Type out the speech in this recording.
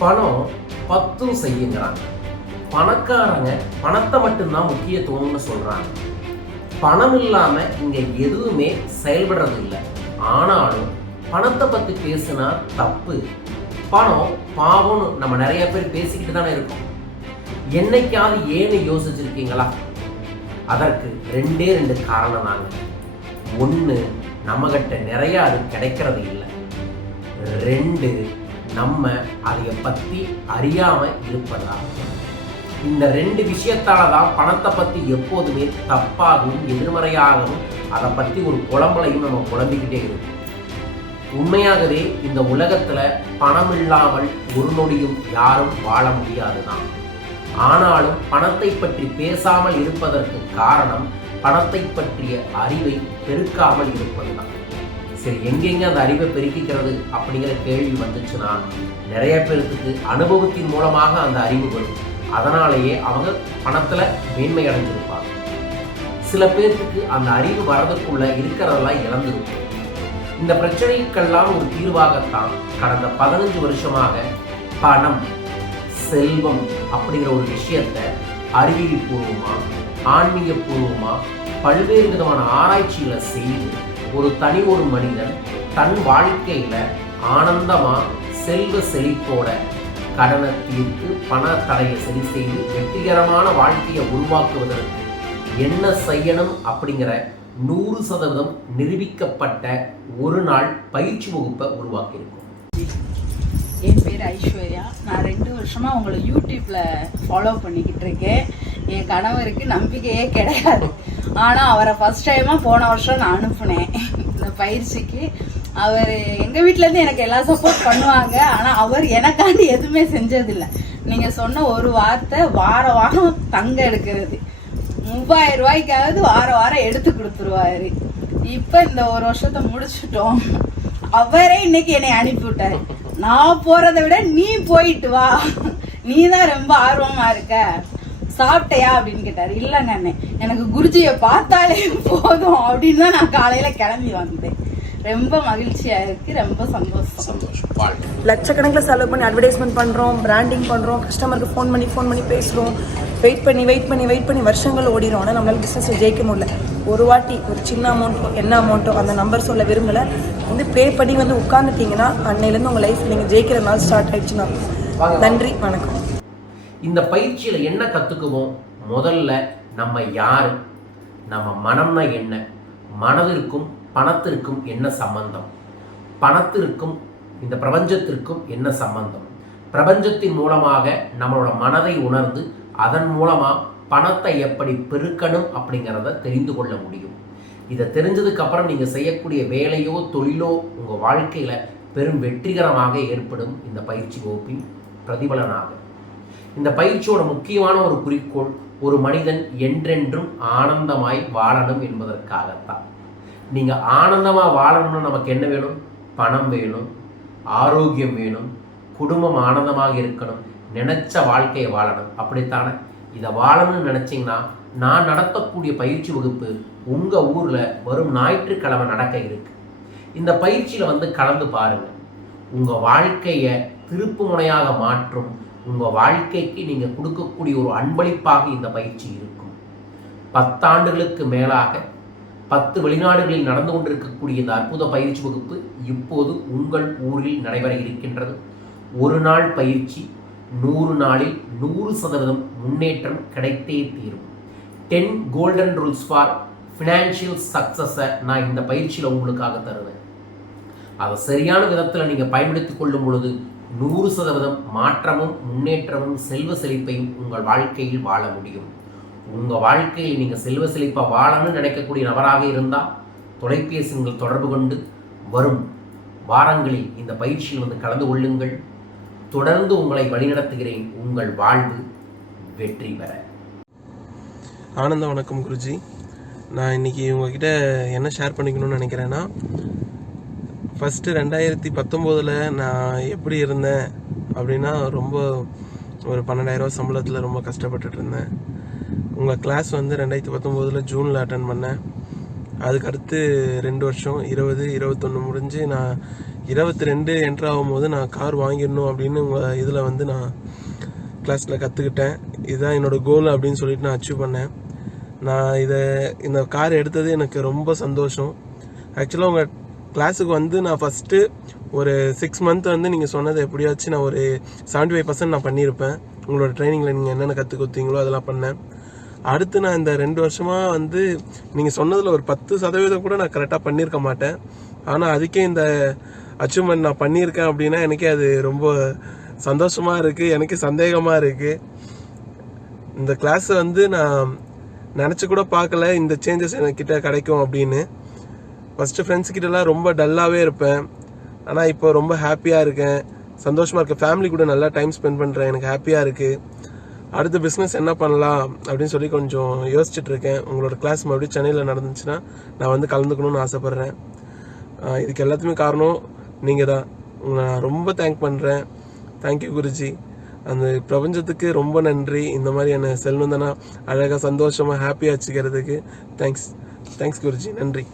பணம் பத்தும் செய்யுங்கிறாங்க. பணக்காரங்க பணத்தை மட்டும்தான் முக்கியத்துவம்னு சொல்கிறாங்க பணம் இல்லாமல் இங்கே எதுவுமே செயல்படுறது இல்லை. ஆனாலும் பணத்தை பற்றி பேசுனா தப்பு. பணம் பாவம்னு நம்ம நிறைய பேர் பேசிக்கிட்டு தானே இருக்கோம். என்னைக்காவது ஏன்னு யோசிச்சிருக்கீங்களா? அதற்கு ரெண்டே ரெண்டு காரணம் தாங்க. ஒன்று நம்மகிட்ட நிறையா அது கிடைக்கிறது இல்லை. ரெண்டு நம்ம அதைய பற்றி அறியாம இருப்பதா? இந்த ரெண்டு விஷயத்தால தான் பணத்தை பற்றி எப்போதுமே தப்பாகவும் எதிர்மறையாகவும் அதை பற்றி ஒரு குழம்பலையும் நம்ம குழம்பிக்கிட்டே இருக்கும். உண்மையாகவே இந்த உலகத்துல பணம் இல்லாமல் ஒரு நொடியும் யாரும் வாழ முடியாதுதான். ஆனாலும் பணத்தை பற்றி பேசாமல் இருப்பதற்கு காரணம் பணத்தை பற்றிய அறிவை பெருக்காமல் இருப்பதுதான். சரி எங்கெங்க அந்த அறிவை பெருக்கிக்கிறது அப்படிங்கிற கேள்வி வந்துச்சுன்னா நிறைய பேருக்கு அனுபவத்தின் மூலமாக அந்த அறிவு வரும். அதனாலேயே அவங்க பணத்துல மேன்மை அடைஞ்சிருப்பாங்க. சில பேர்த்துக்கு அந்த அறிவு வரதுக்குள்ள இருக்கிறதெல்லாம் இழந்திருக்கும் இந்த பிரச்சனைக்கெல்லாம் ஒரு தீர்வாகத்தான் கடந்த பதினஞ்சு வருஷமாக பணம் செல்வம் அப்படிங்கிற ஒரு விஷயத்த அறிவியல் பூர்வமா ஆன்மீக பூர்வமா பல்வேறு விதமான ஆராய்ச்சிகளை செய்து ஒரு தனி ஒரு மனிதன் தன் வாழ்க்கையில ஆனந்தமா செல்வ செழிப்போட கடனை தீர்த்து பண தடையை சரி செய்து வெற்றிகரமான வாழ்க்கையை உருவாக்குவதற்கு என்ன செய்யணும் அப்படிங்கிற நூறு சதவீதம் நிரூபிக்கப்பட்ட ஒரு நாள் பயிற்சி வகுப்பை உருவாக்கியிருக்கோம். என் பேர் ஐஸ்வர்யா. நான் ரெண்டு வருஷமா உங்களை யூடியூப்ல ஃபாலோ பண்ணிக்கிட்டு இருக்கேன். என் கணவருக்கு நம்பிக்கையே கிடையாது. ஆனா அவரை ஃபர்ஸ்ட் டைமா போன வருஷம் நான் அனுப்புனேன். இந்த பயிற்சிக்கு. அவர் எங்க வீட்ல இருந்து எனக்கு எல்லா சப்போர்ட் பண்ணுவாங்க. ஆனா அவர் எனக்காண்டி எதுவுமே செஞ்சதில்லை. நீங்க சொன்ன ஒரு வார்த்தை வார வாரம் தங்க எடுக்கிறது. மூவாயிரம் ரூபாய்க்காவது வார வாரம் எடுத்து கொடுத்துருவாரு. இப்ப இந்த ஒரு வருஷத்தை முடிச்சுட்டோம். அவரே இன்னைக்கு என்னை அனுப்பி விட்டாரு. நான் போறதை விட நீ போயிட்டு வா. நீ தான் ரொம்ப ஆர்வமா இருக்க. சாப்பிட்டையா அப்படின்னு கேட்டாரு. இல்லைங்க அண்ணே எனக்கு குருஜியை பார்த்தாலே போதும் அப்படின்னு தான் நான் காலையில கிளம்பி வந்தேன். ரொம்ப மகிழ்ச்சியா இருக்கு. ரொம்ப சந்தோஷம். லட்சக்கணக்கில் செலவு பண்ணி அட்வர்டைஸ்மெண்ட் பண்ணுறோம் பிராண்டிங் பண்ணுறோம் கஸ்டமருக்கு ஃபோன் பண்ணி ஃபோன் பண்ணி பேசுகிறோம் வெயிட் பண்ணி வெயிட் பண்ணி வெயிட் பண்ணி வருஷங்கள் ஓடிடும் ஆனால் நம்மளால பிஸ்னஸில் ஜெயிக்க முடியல. ஒரு வாட்டி ஒரு சின்ன அமௌண்ட்டோ என்ன அமௌண்ட்டோ அந்த நம்பர் சொல்ல விரும்பல. வந்து பே பண்ணி வந்து உட்காந்துட்டீங்கன்னா அன்னையிலேருந்து உங்கள் லைஃப் நீங்கள் ஜெயிக்கிற நாள் ஸ்டார்ட் ஆயிடுச்சுன்னா. நன்றி வணக்கம். இந்த பயிற்சியில் என்ன கற்றுக்குவோம் முதல்ல நம்ம யார்? நம்ம மனம்னா என்ன? மனதிற்கும் பணத்திற்கும் என்ன சம்பந்தம்? பணத்திற்கும் இந்த பிரபஞ்சத்திற்கும் என்ன சம்பந்தம்? பிரபஞ்சத்தின் மூலமாக நம்மளோட மனதை உணர்ந்து அதன் மூலமாக பணத்தை எப்படி பெருக்கணும் அப்படிங்கிறத தெரிந்து கொள்ள முடியும். இதை தெரிஞ்சதுக்கப்புறம் நீங்கள் செய்யக்கூடிய வேலையோ தொழிலோ உங்கள் வாழ்க்கையில் பெரும் வெற்றிகரமாக ஏற்படும் இந்த பயிற்சி வகுப்பின் பிரதிபலனாகும் இந்த பயிற்சியோட முக்கியமான ஒரு குறிக்கோள் ஒரு மனிதன் என்றென்றும் ஆனந்தமாய் வாழணும் என்பதற்காகத்தான். நீங்கள் ஆனந்தமாக வாழணும்னு நமக்கு என்ன வேணும்? பணம் வேணும் ஆரோக்கியம் வேணும் குடும்பம் ஆனந்தமாக இருக்கணும் நினச்ச வாழ்க்கையை வாழணும். அப்படித்தானே? இதை வாழணும்னு நினச்சிங்கன்னா நான் நடத்தக்கூடிய பயிற்சி வகுப்பு உங்கள் ஊரில் வரும் ஞாயிற்றுக்கிழமை நடக்க இருக்கு. இந்த பயிற்சியில் வந்து கலந்து பாருங்கள் உங்கள் வாழ்க்கையை திருப்பு முனையாக மாற்றும் உங்கள் வாழ்க்கைக்கு நீங்கள் கொடுக்கக்கூடிய ஒரு அன்பளிப்பாக இந்த பயிற்சி இருக்கும். பத்தாண்டுகளுக்கு மேலாக பத்து வெளிநாடுகளில் நடந்து கொண்டிருக்கக்கூடிய இந்த அற்புத பயிற்சி வகுப்பு இப்போது உங்கள் ஊரில் நடைபெற இருக்கின்றது. ஒரு நாள் பயிற்சி நூறு நாளில் நூறு சதவீதம் முன்னேற்றம் கிடைத்தே தீரும். Ten golden rules for financial சக்ஸஸை நான் இந்த பயிற்சியில் உங்களுக்காக தருவேன். அதை சரியான விதத்தில் நீங்கள் பயன்படுத்திக் கொள்ளும் பொழுது நூறு சதவீதம் மாற்றமும் முன்னேற்றமும் செல்வ செழிப்பையும் உங்கள் வாழ்க்கையில் வாழ முடியும். உங்கள் வாழ்க்கையில் நீங்கள் செல்வ செழிப்பாக வாழணும்னு நினைக்கக்கூடிய நபராக இருந்தால் தொலைபேசிகள் தொடர்பு கொண்டு வரும் வாரங்களில் இந்த பயிற்சியில் வந்து கலந்து கொள்ளுங்கள். தொடர்ந்து உங்களை வழிநடத்துகிறேன் உங்கள் வாழ்வு வெற்றி பெற. ஆனந்த வணக்கம் குருஜி. நான் இன்னைக்கு உங்ககிட்ட என்ன ஷேர் பண்ணிக்கணும்னு நினைக்கிறேன்னா ஃபஸ்ட்டு ரெண்டாயிரத்தி பத்தொம்போதில் நான் எப்படி இருந்தேன் அப்படின்னா ரொம்ப ஒரு பன்னெண்டாயிரரூவா சம்பளத்தில் ரொம்ப கஷ்டப்பட்டுட்டு இருந்தேன். உங்கள் கிளாஸ் வந்து ரெண்டாயிரத்தி பத்தொம்போதில் ஜூனில் அட்டன் பண்ணேன். அதுக்கடுத்து ரெண்டு வருஷம் இருபது இருபத்தொன்று முடிஞ்சு நான் இருபத்தி ரெண்டு என்ட்ரு ஆகும்போது நான் கார் வாங்கிடணும் அப்படின்னு உங்கள் இதில் வந்து நான் கிளாஸில் கற்றுக்கிட்டேன் இதுதான் என்னோட கோல் அப்படின்னு சொல்லிட்டு நான் அச்சீவ் பண்ணேன். நான் இதை இந்த கார் எடுத்தது எனக்கு ரொம்ப சந்தோஷம். ஆக்சுவலாக உங்கள் கிளாஸுக்கு வந்து நான் ஃபஸ்ட்டு ஒரு சிக்ஸ் மந்த் வந்து நீங்கள் சொன்னது எப்படியாச்சும் நான் ஒரு செவன்ட்டி ஃபைவ் பர்சன்ட் நான் பண்ணியிருப்பேன். உங்களோட ட்ரைனிங்கில் நீங்கள் என்னென்ன கற்றுக் கொடுத்தீங்களோ அதெல்லாம் பண்ணேன். அடுத்து நான் இந்த ரெண்டு வருஷமாக வந்து நீங்கள் சொன்னதில் ஒரு பத்து சதவீதம் கூட நான் கரெக்டாக பண்ணியிருக்க மாட்டேன். ஆனால் அதுக்கே இந்த அச்சீவ்மெண்ட் நான் பண்ணியிருக்கேன் அப்படின்னா எனக்கே அது ரொம்ப சந்தோஷமாக இருக்குது எனக்கு சந்தேகமாக இருக்குது இந்த கிளாஸை வந்து நான் நினச்சி கூட பார்க்கல. இந்த சேஞ்சஸ் என்கிட்ட கிடைக்கும் அப்படின்னு. ஃபஸ்ட்டு ஃப்ரெண்ட்ஸ் கிட்டலாம் ரொம்ப டல்லாகவே இருப்பேன். ஆனால் இப்போ ரொம்ப ஹாப்பியாக இருக்கேன். சந்தோஷமாக இருக்கேன். ஃபேமிலி கூட நல்லா டைம் ஸ்பெண்ட் பண்ணுறேன் எனக்கு ஹாப்பியாக இருக்குது அடுத்த பிஸ்னஸ் என்ன பண்ணலாம் அப்படின்னு சொல்லி கொஞ்சம் யோசிச்சுட்டு இருக்கேன். உங்களோட கிளாஸ் மறுபடியும் சென்னையில் நடந்துச்சுன்னா நான் வந்து கலந்துக்கணும்னு ஆசைப்பட்றேன். இதுக்கு எல்லாத்துக்குமே காரணம் நீங்கள் தான் உங்களை நான் ரொம்ப தேங்க் பண்ணுறேன் தேங்க்யூ குருஜி. அந்த பிரபஞ்சத்துக்கு ரொம்ப நன்றி. இந்த மாதிரி என்னை செல்வந்தனா அழகாக சந்தோஷமாக ஹாப்பியாக வச்சுக்கிறதுக்கு. Thanks thanks Guruji. நன்றி.